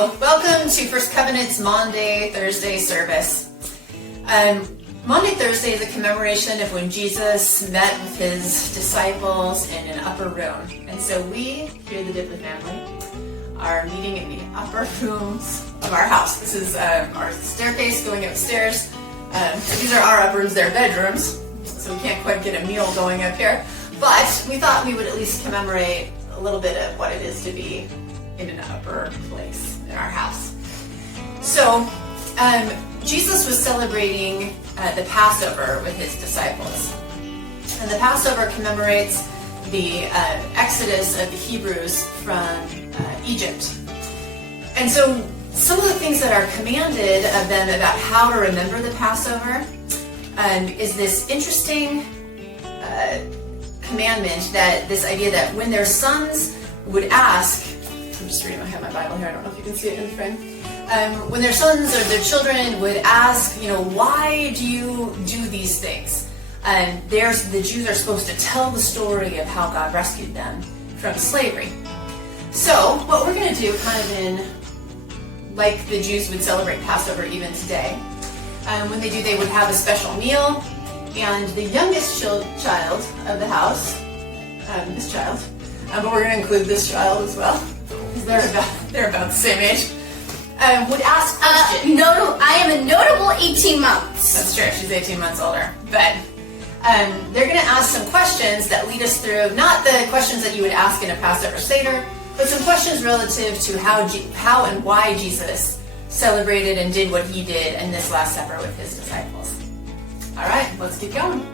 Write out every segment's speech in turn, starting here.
So, welcome to First Covenant's Maundy Thursday service. Maundy Thursday is a commemoration of when Jesus met with his disciples in an upper room. And so we, here the Dibley family, are meeting in the upper rooms of our house. This is our staircase going upstairs. So these are our upper rooms, they're bedrooms, so we can't quite get a meal going up here. But we thought we would at least commemorate a little bit of what it is to be in an upper place in our house. So Jesus was celebrating the Passover with his disciples. And the Passover commemorates the exodus of the Hebrews from Egypt. And so some of the things that are commanded of them about how to remember the Passover is this interesting commandment, that this idea that when their sons would ask, I'm just reading, I have my Bible here, I don't know if you can see it in the frame. When their sons or their children would ask, why do you do these things? The Jews are supposed to tell the story of how God rescued them from slavery. So what we're going to do, kind of in, like the Jews would celebrate Passover even today, when they do, they would have a special meal, and the youngest child of the house, this child, but we're going to include this child as well, because they're about the same age, would ask questions. I am a notable 18 months. That's true, she's 18 months older. But they're going to ask some questions that lead us through, not the questions that you would ask in a Passover Seder, but some questions relative to how and why Jesus celebrated and did what he did in this Last Supper with his disciples. All right, let's keep going.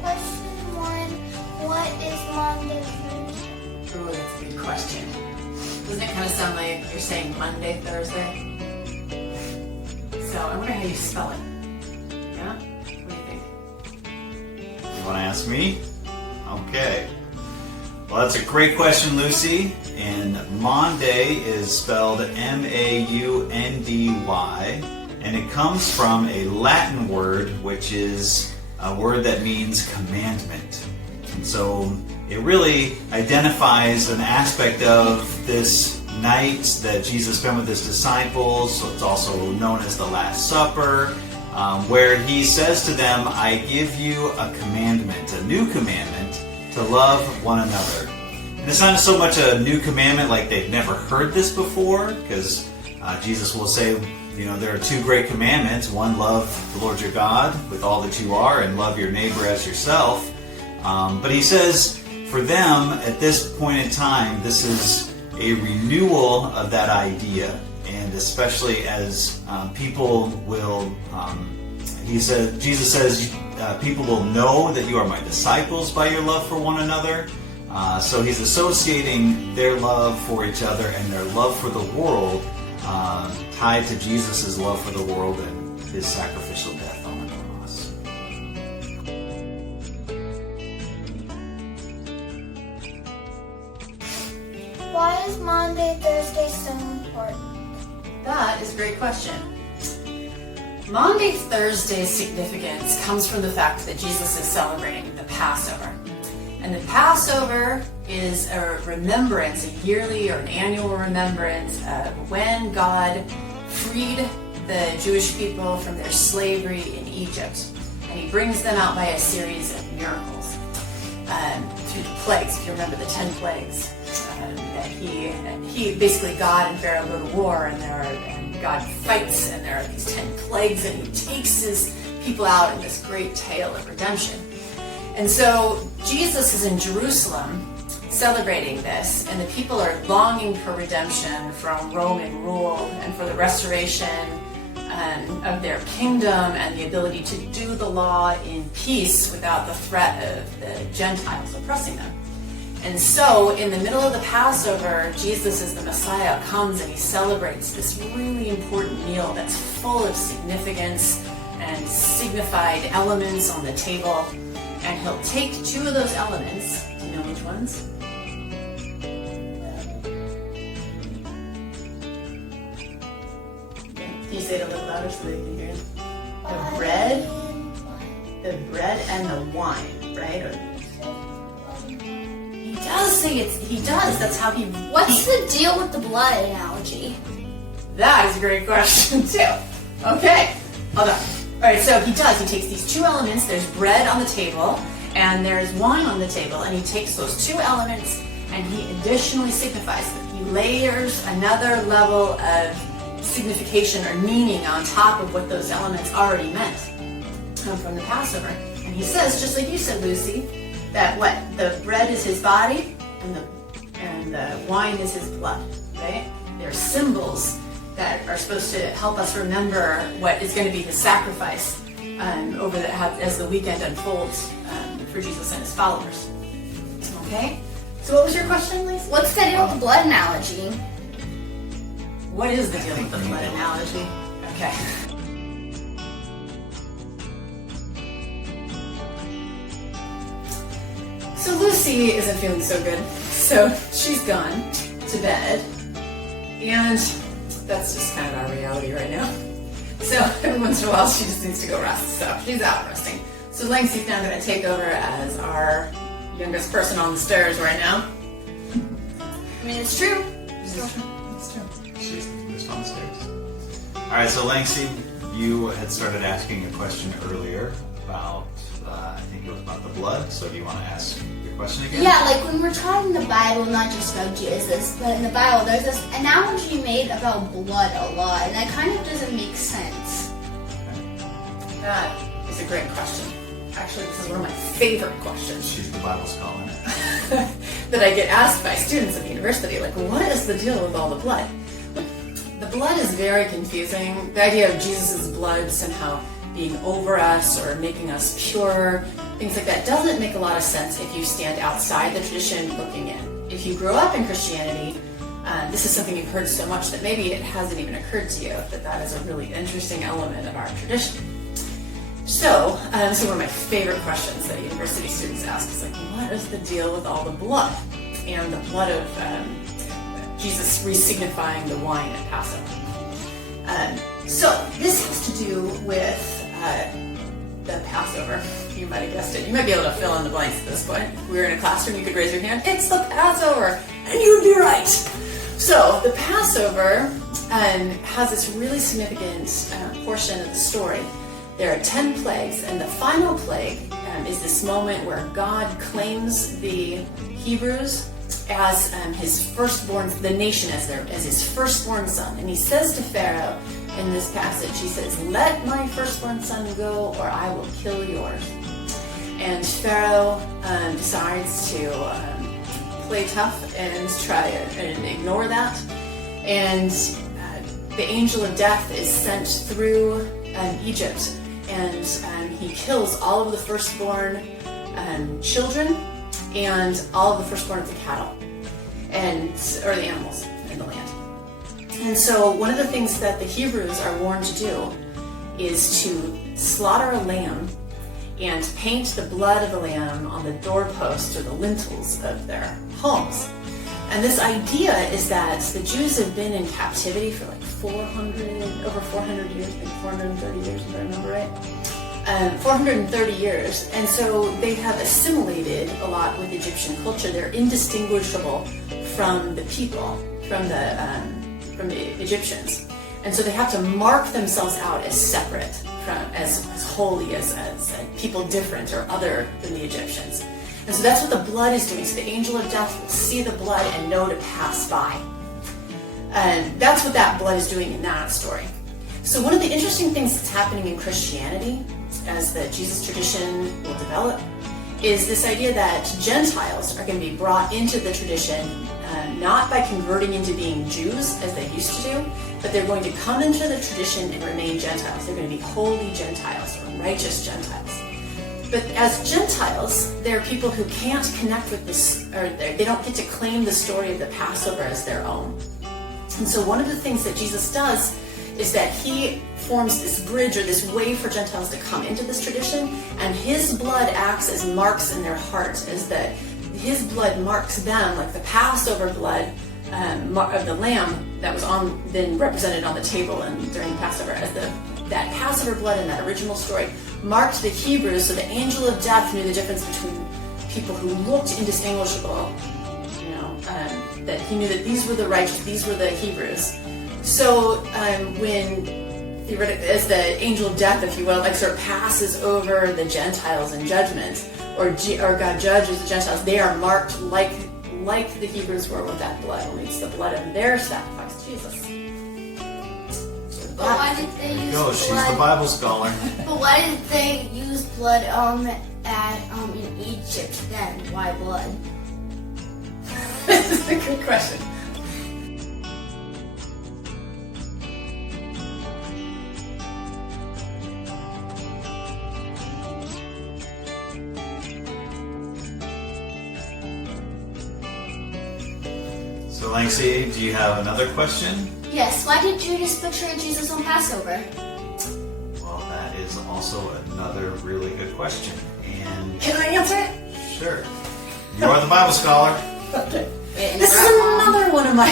Question 1. What is Maundy Thursday? Ooh, that's a good question. Doesn't it kind of sound like you're saying Monday, Thursday? So I wonder how you spell it. Yeah? What do you think? You want to ask me? Okay. Well, that's a great question, Lucy. And Maundy is spelled M-A-U-N-D-Y, and it comes from a Latin word, which is a word that means commandment. And so it really identifies an aspect of this night that Jesus spent with his disciples. So it's also known as the Last Supper, where he says to them, I give you a commandment, a new commandment, to love one another. And it's not so much a new commandment like they've never heard this before, because Jesus will say, there are two great commandments. One, love the Lord your God with all that you are, and love your neighbor as yourself. But he says, for them, at this point in time, this is a renewal of that idea. And especially as people will, Jesus says, people will know that you are my disciples by your love for one another. So he's associating their love for each other and their love for the world tied to Jesus' love for the world and his sacrificial death on the cross. Why is Maundy Thursday so important? That is a great question. Maundy Thursday's significance comes from the fact that Jesus is celebrating the Passover. And the Passover is a remembrance, a yearly or an annual remembrance of when God freed the Jewish people from their slavery in Egypt. And he brings them out by a series of miracles through the plagues. If you remember the 10 plagues, that he basically, God and Pharaoh go to war, and God fights, and there are these 10 plagues, and he takes his people out in this great tale of redemption. And so Jesus is in Jerusalem celebrating this, and the people are longing for redemption from Roman rule and for the restoration of their kingdom and the ability to do the law in peace without the threat of the Gentiles oppressing them. And so in the middle of the Passover, Jesus as the Messiah comes and he celebrates this really important meal that's full of significance and signified elements on the table. And he'll take two of those elements. Do you know which ones? Can you say it a little louder so they can hear it? The bread and the wine, right? does say he does. That's how he. What's the deal with the blood analogy? That is a great question too. Okay, hold on. All right, so he does. He takes these two elements. There's bread on the table, and there's wine on the table, and he takes those two elements, and he additionally signifies them. He layers another level of signification or meaning on top of what those elements already meant from the Passover. And he says, just like you said, Lucy, that what the bread is his body and the wine is his blood, right? They're symbols that are supposed to help us remember what is going to be his sacrifice as the weekend unfolds for Jesus and his followers. Okay? So what was your question, Lisa? What's the deal with the blood analogy? What is the deal with the blood analogy? Okay. So Lucy isn't feeling so good, so she's gone to bed, and that's just kind of our reality right now. So every once in a while she just needs to go rest, so she's out resting. So Langston's now going to take over as our youngest person on the stairs right now. I mean, it's true. It's true. She's just on the stairs. All right, so Langston, you had started asking a question earlier about, I think it was about the blood. So do you want to ask your question again? Yeah, like when we're talking the Bible, not just about Jesus, but in the Bible, there's this analogy made about blood a lot, and that kind of doesn't make sense. Okay. That is a great question. Actually, this is one of my favorite questions. She's the Bible scholar. That I get asked by students at the university, like, what is the deal with all the blood? The blood is very confusing. The idea of Jesus' blood somehow being over us or making us pure, things like that, doesn't make a lot of sense if you stand outside the tradition looking in. If you grew up in Christianity, this is something you've heard so much that maybe it hasn't even occurred to you that is a really interesting element of our tradition. So, this is one of my favorite questions that university students ask. Is like, what is the deal with all the blood? And the blood of Jesus re-signifying the wine at Passover. So, this has to do with the Passover. You might have guessed it. You might be able to fill in the blanks at this point. If we were in a classroom, you could raise your hand. It's the Passover! And you would be right! So, the Passover has this really significant portion of the story. There are 10 plagues, and the final plague is this moment where God claims the Hebrews as his firstborn, the nation as his firstborn son. And he says to Pharaoh in this passage, he says, "Let my firstborn son go, or I will kill yours." And Pharaoh decides to play tough and try and ignore that. And the angel of death is sent through Egypt. And he kills all of the firstborn children and all of the firstborn of the cattle or the animals in the land. And so one of the things that the Hebrews are warned to do is to slaughter a lamb and paint the blood of the lamb on the doorposts or the lintels of their homes. And this idea is that the Jews have been in captivity for like over 400 years, I think 430 years if I remember right. 430 years. And so they have assimilated a lot with Egyptian culture. They're indistinguishable from the people, from the Egyptians. And so they have to mark themselves out as separate, as holy, as people different or other than the Egyptians. And so that's what the blood is doing. So the angel of death will see the blood and know to pass by. And that's what that blood is doing in that story. So one of the interesting things that's happening in Christianity, as the Jesus tradition will develop, is this idea that Gentiles are going to be brought into the tradition, not by converting into being Jews, as they used to do, but they're going to come into the tradition and remain Gentiles. They're going to be holy Gentiles, or righteous Gentiles. But as Gentiles, they're people who can't connect with this, or they don't get to claim the story of the Passover as their own. And so one of the things that Jesus does is that he forms this bridge or this way for Gentiles to come into this tradition, and his blood acts as marks in their heart, as that his blood marks them, like the Passover blood of the lamb that was then represented on the table and during the Passover, as that Passover blood in that original story marked the Hebrews, so the angel of death knew the difference between people who looked indistinguishable that he knew that these were the righteous, these were the Hebrews. So when theoretically, as the angel of death, if you will, like sort of passes over the Gentiles in judgment, or God judges the Gentiles, they are marked like the Hebrews were with that blood. Only it's the blood of their sacrifice, Jesus. But why did they use Go, blood? she's the Bible scholar. But why did they use blood in Egypt then? Why blood? This is a good question. So, Lancy, do you have another question? Yes, why did Judas betray Jesus on Passover? Well, that is also another really good question. And Can I answer it? sure, you are the Bible scholar. Okay. This is another one of my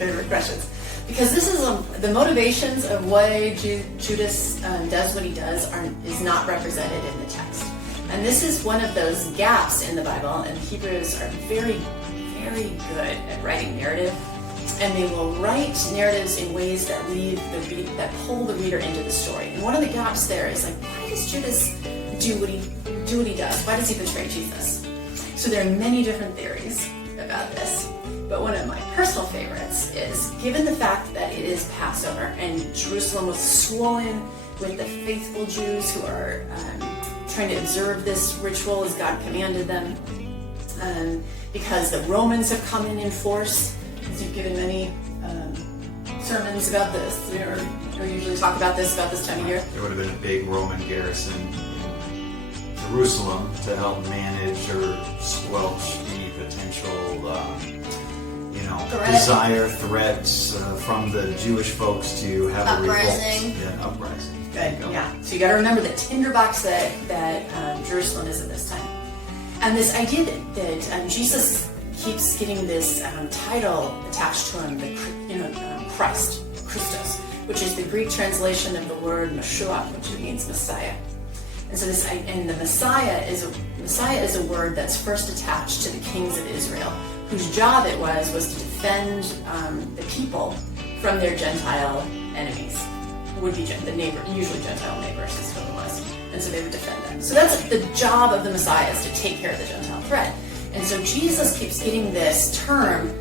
favorite questions, because this is the motivations of why Judas does what he does is not represented in the text, and this is one of those gaps in the Bible. And Hebrews are very, very good at writing narrative, and they will write narratives in ways that that pull the reader into the story. And one of the gaps there is like, why does Judas do what he does? Why does he betray Jesus? So there are many different theories about this, but one of my personal favorites is, given the fact that it is Passover and Jerusalem was swollen with the faithful Jews who are trying to observe this ritual as God commanded them, because the Romans have come in force, as you've given many sermons about this, or usually talk about this time of year. There would have been a big Roman garrison in Jerusalem to help manage or squelch any potential, threats from the Jewish folks to have a revolt. Yeah, an uprising. Good. Yeah. So you got to remember the tinderbox that Jerusalem is at this time, and this idea that Jesus keeps getting this title attached to him, Christ, Christos, which is the Greek translation of the word Mashiach, which means Messiah. And so the Messiah is a word that's first attached to the kings of Israel, whose job it was to defend the people from their Gentile enemies. Would be the neighbor, usually Gentile neighbors is who it was, and so they would defend them. So that's the job of the Messiah, is to take care of the Gentile threat. And so Jesus keeps getting this term,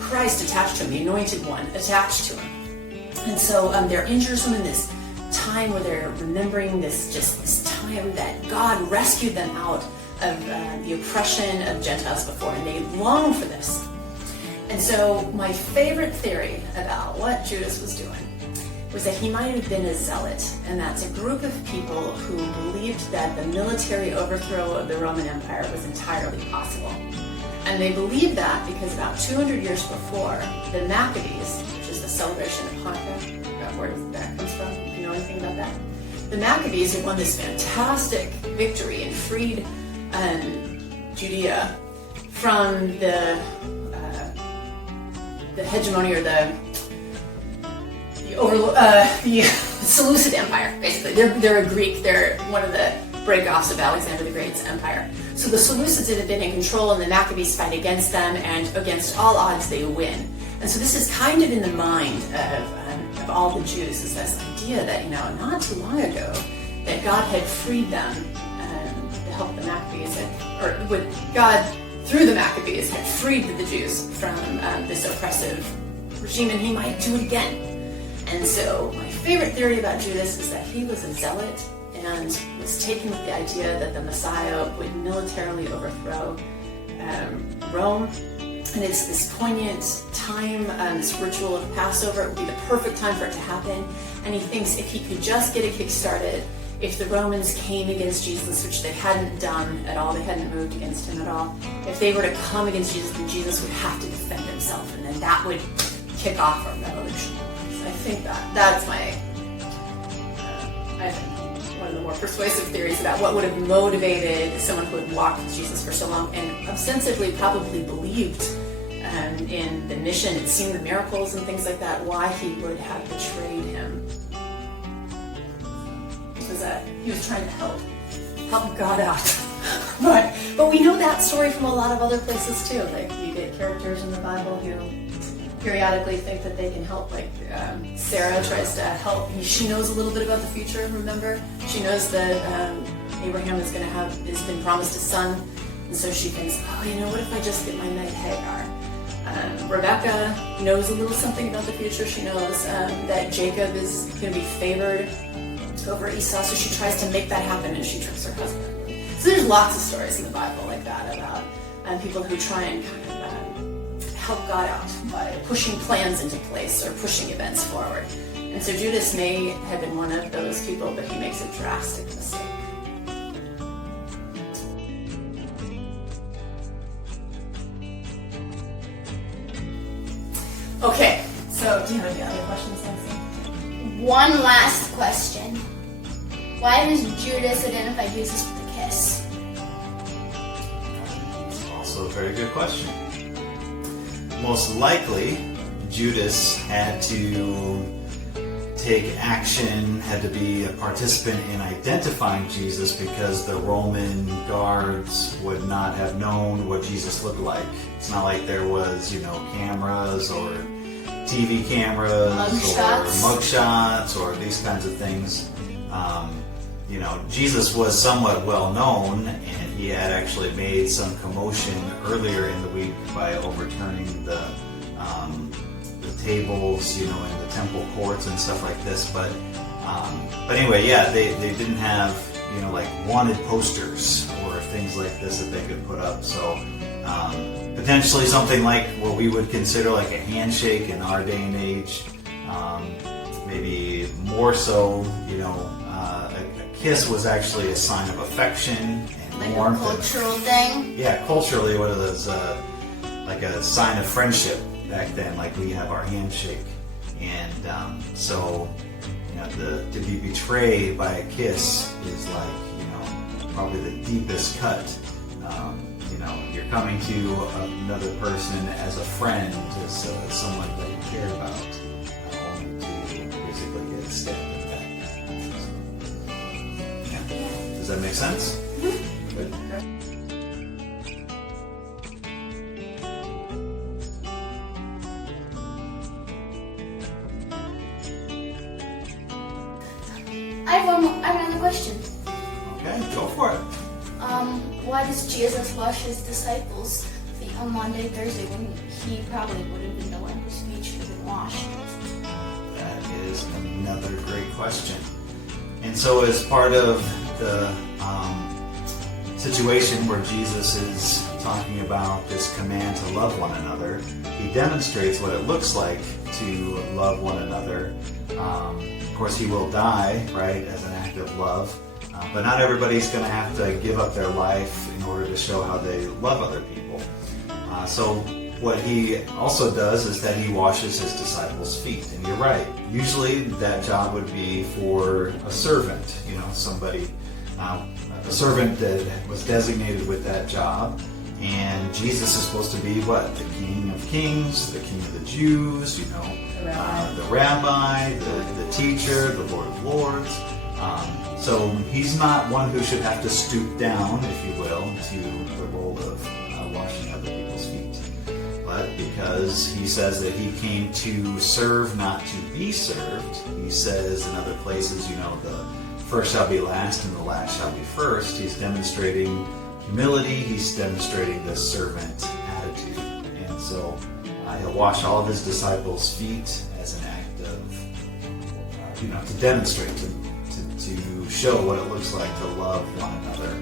Christ, attached to him, the Anointed One attached to him. And so they're in Jerusalem in this time where they're remembering this time that God rescued them out of the oppression of Gentiles before, and they long for this. And so my favorite theory about what Judas was doing was that he might have been a zealot, and that's a group of people who believed that the military overthrow of the Roman Empire was entirely possible. And they believed that because about 200 years before, the Maccabees, which is the celebration of Hanukkah, where that comes from, if you know anything about that, the Maccabees had won this fantastic victory and freed Judea from the hegemony, or the Seleucid Empire, basically. They're a Greek. They're one of the breakoffs of Alexander the Great's empire. So the Seleucids had been in control, and the Maccabees fight against them, and against all odds they win. And so this is kind of in the mind of all the Jews, is this idea that, not too long ago, that God had freed them to help the Maccabees, or with God, through the Maccabees, had freed the Jews from this oppressive regime, and he might do it again. And so my favorite theory about Judas is that he was a zealot and was taken with the idea that the Messiah would militarily overthrow Rome. And it's this poignant time, this ritual of Passover. It would be the perfect time for it to happen. And he thinks if he could just get a kick started, if the Romans came against Jesus, which they hadn't done at all, they hadn't moved against him at all, if they were to come against Jesus, then Jesus would have to defend himself, and then that would kick off a revolution. So I think that's my, I think, one of the more persuasive theories about what would have motivated someone who had walked with Jesus for so long and ostensibly probably believed in the mission and seen the miracles and things like that, why he would have betrayed him. Was that he was trying to help God out by But we know that story from a lot of other places too. Like you get characters in the Bible who periodically think that they can help. Like Sarah tries to help. She knows a little bit about the future. Remember, she knows that Abraham has been promised a son, and so she thinks, oh, what if I just get my maid Hagar? Rebecca knows a little something about the future. She knows that Jacob is going to be favored over Esau, so she tries to make that happen, and she tricks her husband. So there's lots of stories in the Bible like that about people who try and kind of help God out by pushing plans into place or pushing events forward. And so Judas may have been one of those people, but he makes a drastic mistake. Okay, so do you have any other questions, Nancy? One last question. Why does Judas identify Jesus with a kiss? It's also a very good question. Most likely, Judas had to take action, had to be a participant in identifying Jesus because the Roman guards would not have known what Jesus looked like. It's not like there was, cameras or TV cameras or mugshots or these kinds of things. Jesus was somewhat well known, and he had actually made some commotion earlier in the week by overturning the tables, in the temple courts and stuff like this. But anyway, yeah, they didn't have like wanted posters or things like this that they could put up. So potentially something like what we would consider like a handshake in our day and age. Maybe more so, a kiss was actually a sign of affection and like warmth. A cultural thing? Yeah, culturally, what it was like a sign of friendship back then, like we have our handshake. And so, to be betrayed by a kiss is like, probably the deepest cut. You're coming to another person as a friend, as someone that you care about, only to basically get stabbed in the back. So, yeah. Does that make sense? Mm-hmm. Good. I have another question. Okay, go for it. Why does Jesus wash his disciples' feet on Monday, Thursday, when he probably would have been the one whose feet should have been washed? That is another great question. And so as part of the situation where Jesus is talking about this command to love one another, he demonstrates what it looks like to love one another. Of course, he will die, right, as an act of love. But not everybody's going to have to give up their life in order to show how they love other people. So what he also does is that he washes his disciples' feet. And you're right. Usually that job would be for a servant, somebody, a servant that was designated with that job. And Jesus is supposed to be what? The King of Kings, the King of the Jews, the rabbi, the teacher, the Lord of Lords. So he's not one who should have to stoop down, if you will, to the role of washing other people's feet. But because he says that he came to serve, not to be served, he says in other places, the first shall be last and the last shall be first. He's demonstrating humility. He's demonstrating the servant attitude. And so he'll wash all of his disciples' feet as an act of, to demonstrate, to show what it looks like to love one another.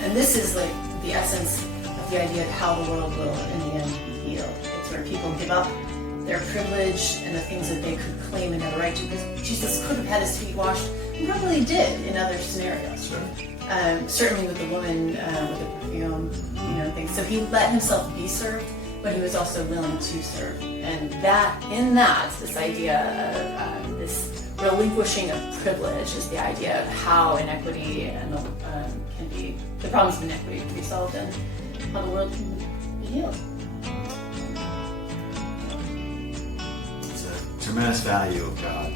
And this is like the essence of the idea of how the world will, in the end, be healed. It's where people give up their privilege and the things that they could claim and have a right to, because Jesus could have had his feet washed, and probably did in other scenarios. Sure. Certainly with the woman with the perfume, things. So he let himself be served, but he was also willing to serve. And this idea of this relinquishing of privilege is the idea of how inequity and the problems of inequity can be solved and how the world can be healed. It's a tremendous value of God.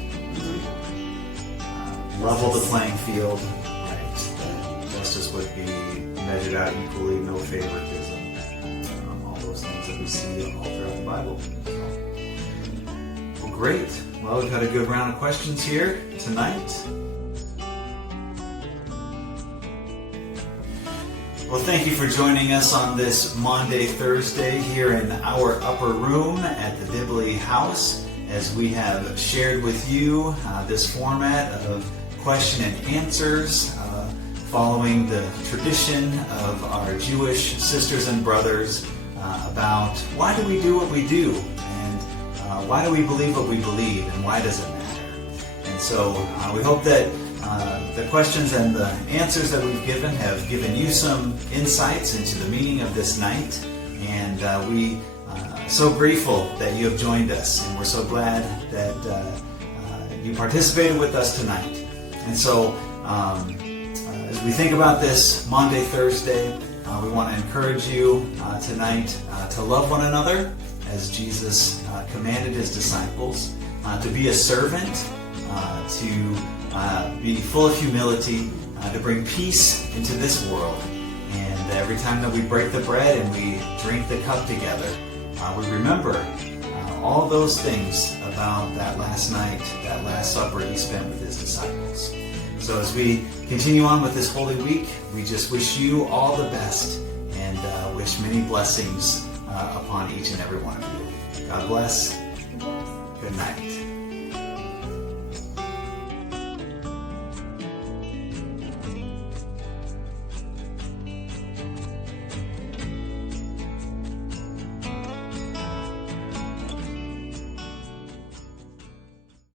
Level the playing field, right? justice would be measured out equally, no favoritism, all those things that we see all throughout the Bible. Well, great. Well, we've had a good round of questions here tonight. Well, thank you for joining us on this Maundy Thursday here in our upper room at the Dibley House, as we have shared with you this format of question and answers, following the tradition of our Jewish sisters and brothers about why do we do what we do, and why do we believe what we believe, and why does it matter. And so we hope that the questions and the answers that we've given have given you some insights into the meaning of this night, and we are so grateful that you have joined us, and we're so glad that you participated with us tonight. And so as we think about this Maundy Thursday, we want to encourage you tonight to love one another as Jesus commanded his disciples, to be a servant, to be full of humility, to bring peace into this world. And every time that we break the bread and we drink the cup together, we remember all those things about that last night, that last supper he spent with his disciples. So as we continue on with this Holy Week, we just wish you all the best and wish many blessings upon each and every one of you. God bless. Good night.